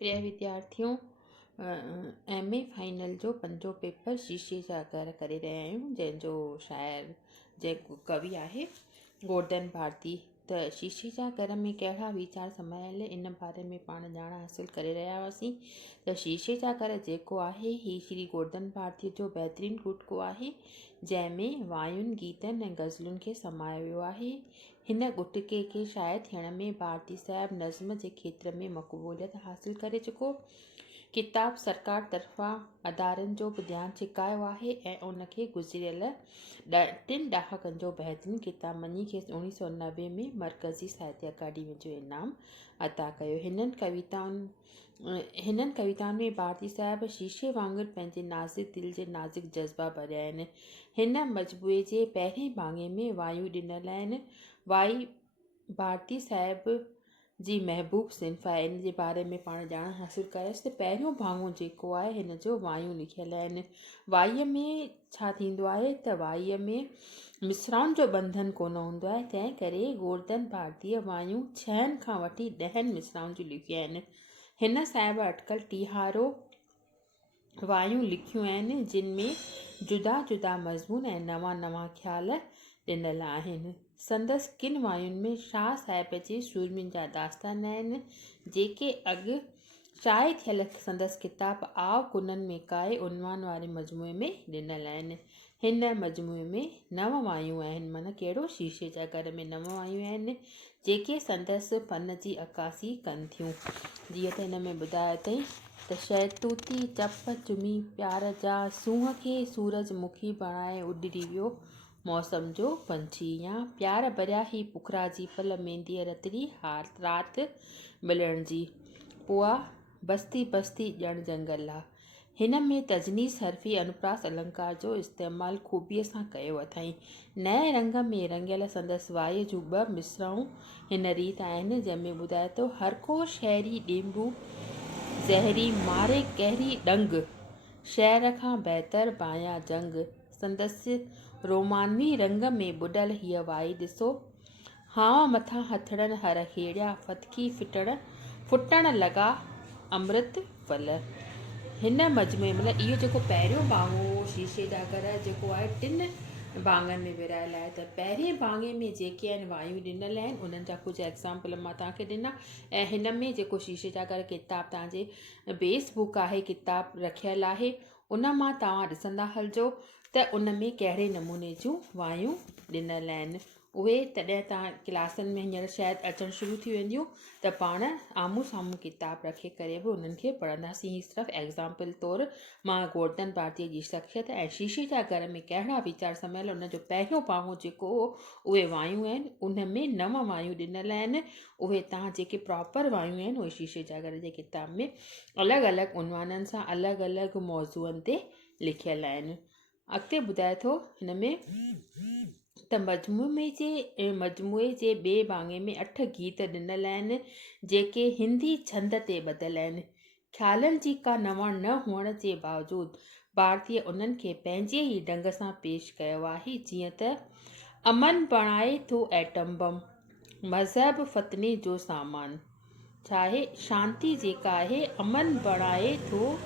प्रिय विद्यार्थियों, MA final जो पंजो पेपर शीशे जा घर करे रहिया आहियूं, जंहिंजो शाइर जेको कवि आहे गोवर्धन भारती। त शीशे जा घर में कहिड़ा वीचार समायल इन बारे में पाण ॼाण हासिल करे रहिया हुआसीं। त शीशे जा घर जेको आहे ही श्री गोवर्धन भारती जो बहितरीनु गुटको आहे, जंहिंमें वायुनि गीतनि ऐं गज़लुनि खे समायो वियो आहे। हिन गुटके खे शाइर थियण में भारती साहिब नज़्म जे खेत्र में मक़बूलियत हासिल करे चुको। किताब सरकार तरफ़ां अदारनि जो बि ध्यानु छिकायो आहे ऐं उनखे गुज़िरियल 3 ॾहाकनि जो बहितरीनु किताब मञी खेसि 1990 में मरकज़ी साहित्य अकाडमी जो इनाम अता कयो। हिननि कविताउनि में भारती साहिब शीशे वांगुरु पंहिंजे नाज़िक दिलि जे नाज़िक जज़्बा भरिया आहिनि। हिन मजमूए जे पहिरें भाङे में वायु ॾिनल आहिनि। वाई भारती साहिब जी महबूब सिंफ़ आहे। इन जे बारे में पाण ॼाण हासिल कयोसीं। त पहिरियों भाङो जेको आहे हिन जो वायु लिखियल आहिनि। वाईअ में छा थींदो आहे त वाईअ में मिसराउनि जो बंधन कोन हूंदो आहे, तंहिं करे गोवर्धन भारतीअ वायूं 6 खां वठी 10 मिसराउनि जूं लिखियूं आहिनि। हिन साहिब अटकल टीहारो वायूं लिखियूं आहिनि, जिन में जुदा जुदा मज़मून ऐं नवां नवां ख़्याल ॾिनल आहिनि। संदसि किन वायुनि में शाह साहिब जे सूरमियुनि जा दास्तान आहिनि, जेके अॻु शाये थियल संदसि किताब आव कुननि में काए उनवान वारे मजमूए में ॾिनल आहिनि। हिन मजमूए में 9 वायूं आहिनि, माना कहिड़ो शीशे जा घर में 9 वायूं आहिनि, जेके संदसि फन जी अकासी कनि थियूं। जीअं त हिन में ॿुधायो अथई त शहतूती चप चुमी प्यार जा सूंहं खे सूरजमुखी बणाए उॾरी वियो मौसम जो पंछी, या प्यार भरिया ही पुखरा जी पल मेंदीअ रतरी राति मिलण जी पोआ बस्ती बस्ती ॼण जंगल आहे। हिन में तजनीस हर्फ़ी अनुप्रास अलंकार जो इस्तेमालु ख़ूबीअ सां कयो अथई। नए रंग में रंगियल संदसि वाई जूं 2 मिसराऊं हिन रीत आहिनि, जंहिंमें ॿुधाए थो हर को शहरी ॾेंबू ज़हरी मारे कहरी ॾंग, शहर खां बहितर बाया जंग। संदसि रोमानवी रंग में बुॾल हीअ वाई ॾिसो, हाव मथां हथड़नि हर खेड़िया फतकी फुटण लॻा अमृत फल। हिन मजमूए मतिलबु इहो जेको पहिरियों भाङो शीशे जा घर जेको आहे 3 भाङनि में विरहायल आहे। त पहिरें भाङे में जेके आहिनि वायूं ॾिनल आहिनि, उन्हनि जा कुझु एग्ज़ाम्पल मां तव्हांखे ॾिना। ऐं हिन में जेको शीशे जा घर किताब तव्हांजे बेस बुक आहे, किताब रखियल आहे, उन मां तव्हां ॾिसंदा हलिजो त उन में कहिड़े नमूने जूं वायूं ॾिनल आहिनि। उहे तॾहिं तव्हां क्लासनि में हींअर शायदि अचणु शुरू थी वेंदियूं, त पाण आम्हूं साम्हूं किताब रखे करे बि उन्हनि खे पढ़ंदासीं। ही सिर्फ़ु एग्ज़ाम्पल तौरु मां गोवर्धन भारतीअ जी शख़्सियत ऐं शीशे जा घर में कहिड़ा वीचार समायल उन जो पहिरियों भाङो जेको उहे वायूं आहिनि, उन में 9 वायूं ॾिनल आहिनि। उहे तव्हां जेके प्रॉपर वायूं आहिनि उहे शीशे जा घर जे किताब में अलॻि अलॻि उनवाननि सां अलॻि अलॻि मौज़ूअनि ते लिखियल आहिनि। अॻिते ॿुधाए थो हिन में त मजमूए जे ॿिए भाङे में 8 गीत ॾिनल आहिनि, जेके हिंदी छंद ते ॿधल आहिनि। ख़्यालनि जी का नवां न हुअण जे बावजूदि भारतीय उन्हनि खे पंहिंजे ई ढंग सां पेश कयो आहे। जीअं त अमन बणाए थो एटम बम, मज़हब फ़तने जो सामान। छा आहे? शांती जेका आहे अमन बणाए थो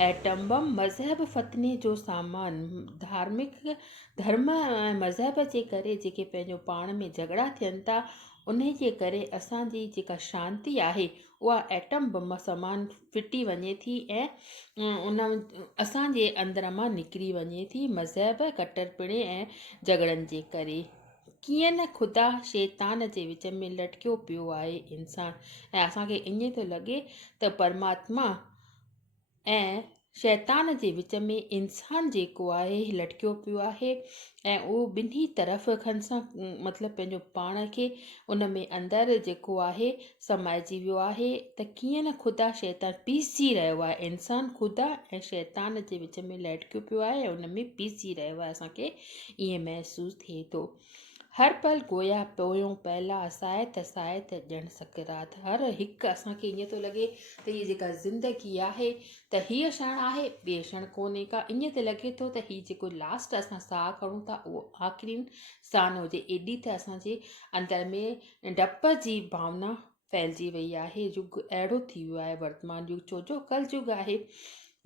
एटम बम, मज़हब फ़तने जो सामान। धर्म ऐं मज़हब जे करे जेके पंहिंजो पाण में झगड़ा थियनि था, उन जे करे असांजी जेका शांती आहे उहा एटम बम समान फिटी वञे थी ऐं असांजे अंदर मां निकिरी वञे थी, मज़हब कटरपिणे ऐं झगड़नि जे करे। कीअं न ख़ुदा शैतान जे विच में लटकियो पियो आहे इंसान, ऐं असांखे ईअं थो लॻे त परमात्मा ऐं शैतान जे विच में इंसान जेको आहे लटकियो पियो आहे, ऐं उहो ॿिन्ही तरफ़ खनि सां मतिलबु पंहिंजो पाण खे उन में अंदरि जेको आहे समाइजी वियो आहे। त कीअं न ख़ुदा शैतान पीसी रहियो आहे, इंसान ख़ुदा ऐं शैतान जे विच में लटकियो पियो आहे ऐं उन में पीसी रहियो आहे। असांखे ईअं महसूसु थिए थो। हर पल गोया पोयों पहला असाए त ॼण सकरात। हर हिकु असांखे ईअं थो लॻे त हीअ जेका ज़िंदगी आहे त हीअ क्षण आहे, ॿिए क्षण कोन्हे का। ईअं त लॻे थो त हीअ जेको लास्ट असां साह खणूं था उहो आख़िरी साह न हुजे। एॾी त असांजे अंदर में डप जी भावना फैलिजी वई आहे। युग अहिड़ो थी वियो आहे वर्तमान युग, छो जो कल युग आहे।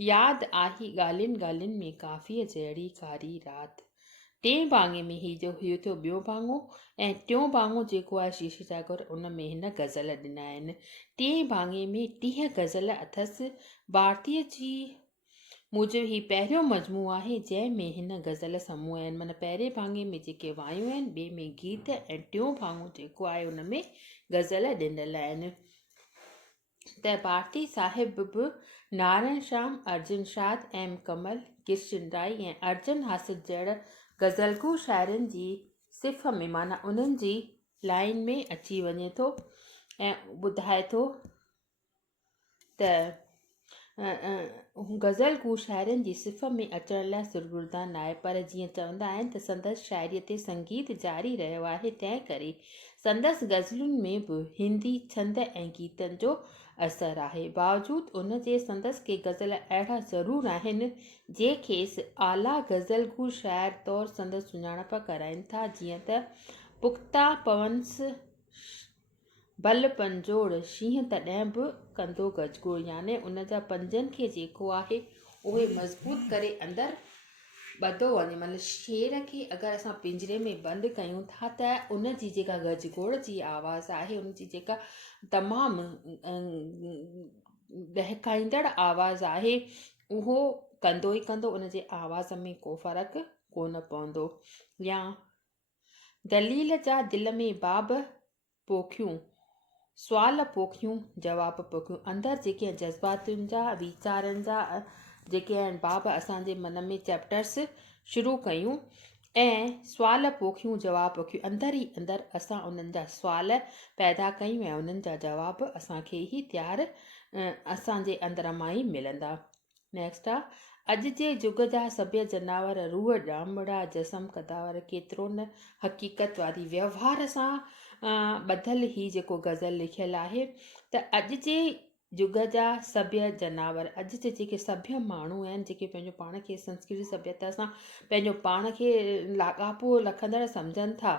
यादि आई ॻाल्हियुनि ॻाल्हियुनि में काफ़ीअ जहिड़ी कारी राति। टें भाङे में हीउ थियो ॿियो भाङो, ऐं टियों भाङो जेको आहे शीशे जा घर, उन में हिन गज़ल ॾिना आहिनि। टें भाङे में 30 गज़ल अथसि। भारतीअ जी मूजिबि ही पहिरियों मजमू आहे जंहिंमें हिन गज़ल समूह आहिनि। माना पहिरें भाङे में जेके वायूं आहिनि, ॿिए में गीत, ऐं टियों भाङो जेको आहे उन में गज़ल ॾिनल आहिनि। त भारती साहिब बि नारायण श्याम, अर्जुन शाद, एम कमल, किशन राय ऐं अर्जुन हासिद जहिड़ा गज़लगू शाइरनि जी सिफ़ में, माना उन्हनि जी लाइन में अची वञे थो ऐं ॿुधाए थो त गज़लगू शाइरनि जी सिफ़ में अचण लाइ सुरगुरदान आहे। पर जीअं चवंदा आहिनि त संदसि शाइरीअ ते संगीत जारी रहियो आहे, तंहिं करे संदसि गज़लुनि में बि हिंदी छंद ऐं गीतनि जो असरु आहे। बावजूदि उन जे संदसि के गज़ल अहिड़ा ज़रूरु आहिनि जंहिंखेसि आला गज़लगू शाइर तौरु संदसि सुञाणप कराइनि था, जीअं त पुख़्ता पवंस बल पंजोड़ शींहं तॾहिं बि कंदो गजगोड़, याने उन जा पंजनि खे जेको आहे उहे मज़बूत करे अंदरि ॿधो वञे। मतिलबु शेर खे अगरि असां पिंजरे में बंदि कयूं था त उन जी जेका गजगोड़ जी आवाज़ आहे, उन जी जेका तमामु दहकाईंदड़ आवाज़ आहे, उहो कंदो ई कंदो, उन जे आवाज़ में को फ़र्क़ु कोन पवंदो। या दलील जा दिलि में बाब पोखियूं, सुवाल पोखियूं, जवाब पोखियूं। अंदरि जेके जज़्बातुनि जा, वीचारनि जा जेके आहिनि बाब असांजे मन में चैप्टर्स शुरू कयूं ऐं सुवाल पोखियूं, जवाब पोखियूं। अंदरि ई अंदरि असां उन्हनि जा सुवाल पैदा कयूं ऐं उन्हनि जा जवाब असांखे ई तयारु असांजे अंदर मां ई मिलंदा। नेक्स्ट आहे, अॼु जे युग जा सभ्य जनावर, रूह ॼामड़ा, जसम कदावर, केतिरो न हक़ीक़तवादी व्यवहार सां ॿधल ही जेको गज़ल लिखियलु आहे। त अॼु जे युग जा सभ्य जनावर, अॼु जे जेके सभ्य माण्हू आहिनि, जेके पंहिंजो पाण खे संस्कृति सभ्यता सां पंहिंजो पाण खे लाॻापो रखंदड़ सम्झनि था,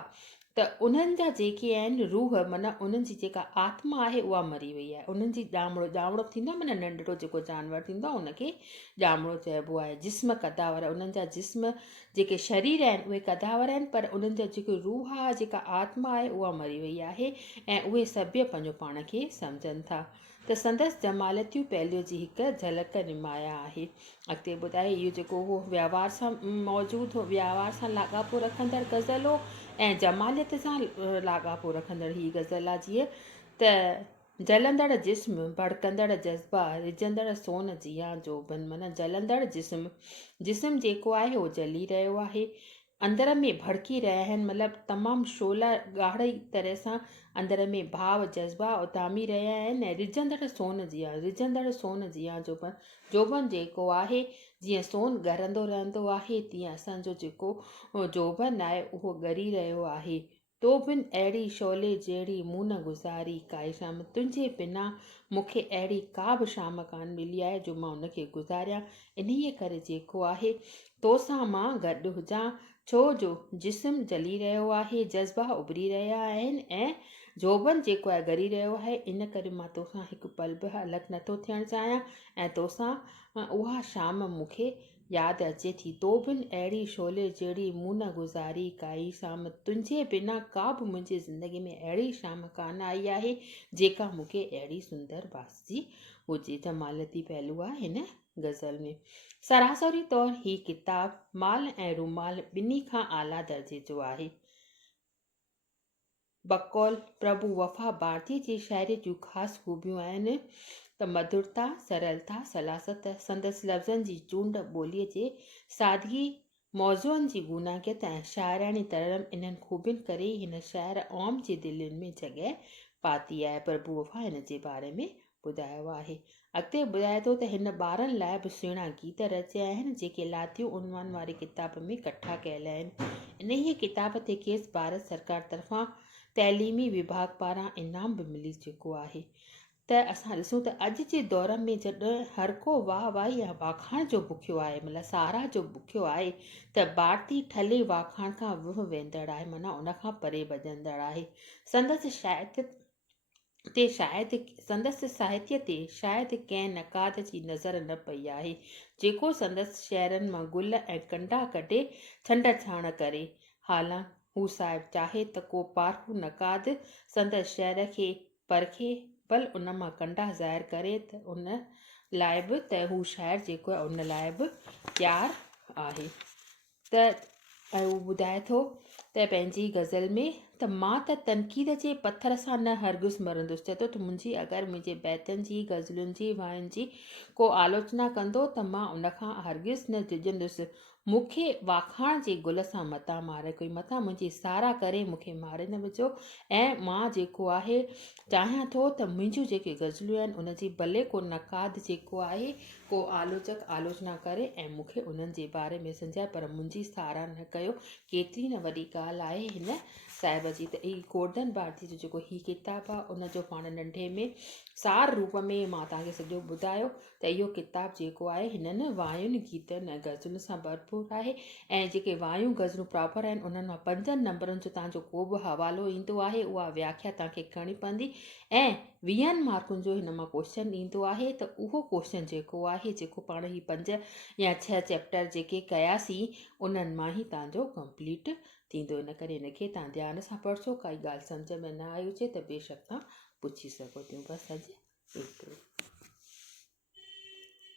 त उन्हनि जा जेके आहिनि रूह, माना उन्हनि जी जेका आत्मा आहे उहा मरी वई आहे। उन्हनि जी ॼामड़ो थींदो आहे, माना नंढड़ो जेको जानवर थींदो आहे उनखे ॼामड़ो चइबो आहे। जिस्म कदावर, उन्हनि जा जिस्म जेके शरीर आहिनि उहे कदावर आहिनि, पर उन्हनि जा जेको रूह आहे, जेका आत्मा आहे, उहा मरी वई आहे ऐं उहे सभ्य पंहिंजो पाण खे सम्झनि था। त संदसि जमालतियूं पहलियो जी हिकु झलक निमाया आहे। अॻिते ॿुधाए इहो जेको उहो व्यवहार सां मौजूदु हो, व्यवहार सां लाॻापो रखंदड़ गज़ल हो ऐं जमालियत सां लाॻापो रखंदड़ ही गज़ल आहे। जीअं त जलंदड़ जिस्म, भड़कंदड़ जज़्बा, रिझंदड़ सोन जिया जोबन, माना जलंदड़ जिस्म जेको आहे उहो जली रहियो आहे, अंदर में भड़की रहिया आहिनि, मतिलबु तमामु शोला ॻाढ़ी तरह सां अंदर में भाव जज़्बा उतामी रहिया आहिनि। ऐं रिझंदड़ सोन जिया जोबन जेको आहे, जीअं सोन ॻरंदो रहंदो आहे, तीअं असांजो जेको जोबन आहे उहो ॻरी रहियो आहे। तो बिन अहिड़ी शोले जहिड़ी मूं न गुज़ारी काई शाम, तुंहिंजे बिना मूंखे अहिड़ी का बि शाम कान मिली आहे जो मां उनखे गुज़ारियां। इन्हीअ करे जेको आहे तोसां मां गॾु हुजां, छो जो जिस्म जली रहियो आहे, जज़्बा उभरी रहिया आहिनि ऐं जोबन जेको आहे ॻरी रहियो आहे। इन करे मां तोसां हिकु पल बि अलॻि नथो थियणु चाहियां ऐं तोसां उहा शाम मूंखे यादि अचे थी। तो बिन अहिड़ी शोले जहिड़ी मूं न गुज़ारी काई शाम, तुंहिंजे बिना का बि मुंहिंजी ज़िंदगी में अहिड़ी शाम कान आई आहे जेका मूंखे अहिड़ी सुंदर बासिजी हुजे। जमालती पहलू आहे हिन गज़ल में। सरासरी तौरु ही किताबु माल ऐं रूमाल ॿिन्ही खां आला दर्जे जो आहे। बकौल प्रभु वफ़ा भारती जी शाइरी जूं ख़ासि ख़ूबियूं आहिनि त मधुरता, सरलता, सलासत, संदसि लफ़्ज़नि जी चूंड, ॿोलीअ जे सादगी, मौज़ुअनि जी गूनागियत ऐं शाइरानी तरम, इन्हनि ख़ूबियुनि करे ई हिन शाइर आम जी दिलनि में जॻह पाती आहे। प्रभु वफ़ा हिन जे बारे में ॿुधायो आहे। अॻिते ॿुधाए थो त हिन ॿारनि लाइ बि सुहिणा गीत रचिया आहिनि जेके लातियूं उनवान वारे किताब में इकठा कयल आहिनि। इन ई किताब ते खेसि भारत सरकार तरफ़ां तइलीमी विभाग पारां इनाम बि मिली चुको आहे। त असां ॾिसूं त अॼु जे दौर में जॾहिं हर को वाह वाही या वाखाण जो बुखियो आहे, मतिलबु साराह जो बुखियो आहे, त भारती ठले वाखाण खां विह वेंदड़ आहे, माना उन खां परे भॼंदड़ आहे। संदसि ते शायदि संदसि साहित्य ते शायदि कंहिं नक़ाद जी नज़र न पई आहे जेको संदसि शहरनि मां गुल ऐं कंडा कढे छंड छाण करे। हालां हू साहिबु चाहे त को पारखू नक़ाद संदसि शहर खे परखे भल उन मां कंडा ज़ाहिर करे त उन लाइ बि त हू शाइरु जेको आहे उन लाइ बि तयारु आहे। त ऐं हू ॿुधाए थो त पंहिंजी गज़ल में त मां त तनक़ीद जे पथर सां न हरगिज़ मरंदुसि। चए थो त मुंहिंजी अगरि मुंहिंजे बैतनि जी गज़लुनि जी वायुनि जी को आलोचना कंदो त मां उनखां हरगिज़ न डिॼंदुसि। मूंखे वाखाण जे गुल सां मता मारे, कोई मथां मुंहिंजी सारा करे मूंखे मारे न विझो। ऐं मां जेको आहे चाहियां थो त मुंहिंजूं जेके गज़लूं आहिनि उन जी भले को नक़ाद जेको आहे को आलोचक आलोचना करे ऐं मूंखे उन्हनि जे बारे में सम्झाए पर मुंहिंजी साराह न कयो। केतिरी न वॾी ॻाल्हि आहे हिन साहिब जी। त ही गोवर्धन भारती जो जेको ही किताबु आहे उनजो पाण नंढे में सार रूप में मां तव्हांखे सॼो ॿुधायो त इहो किताबु जेको आहे हिननि वायुनि गीतनि ऐं गज़लुनि सां भरपूर आहे। ऐं जेके वायूं गज़लूं प्रॉपर आहिनि उन्हनि मां 5 नंबरनि जो तव्हांजो को बि हवालो ईंदो आहे उहा व्याख्या तव्हांखे करणी पवंदी ऐं 20 मार्कुनि जो हिन मां क्वेश्चन ईंदो आहे। त उहो क्वेश्चन जेको आहे जेको पाण ही 5 या 6 चैप्टर जेके कयासीं उन्हनि मां ई तव्हांजो कंप्लीट थींदो। इन करे हिनखे तव्हां ध्यान सां पढ़िजो। काई ॻाल्हि सम्झ में न आई हुजे त बेशक तव्हां पुछी सघो था। बसि अॼु एतिरो।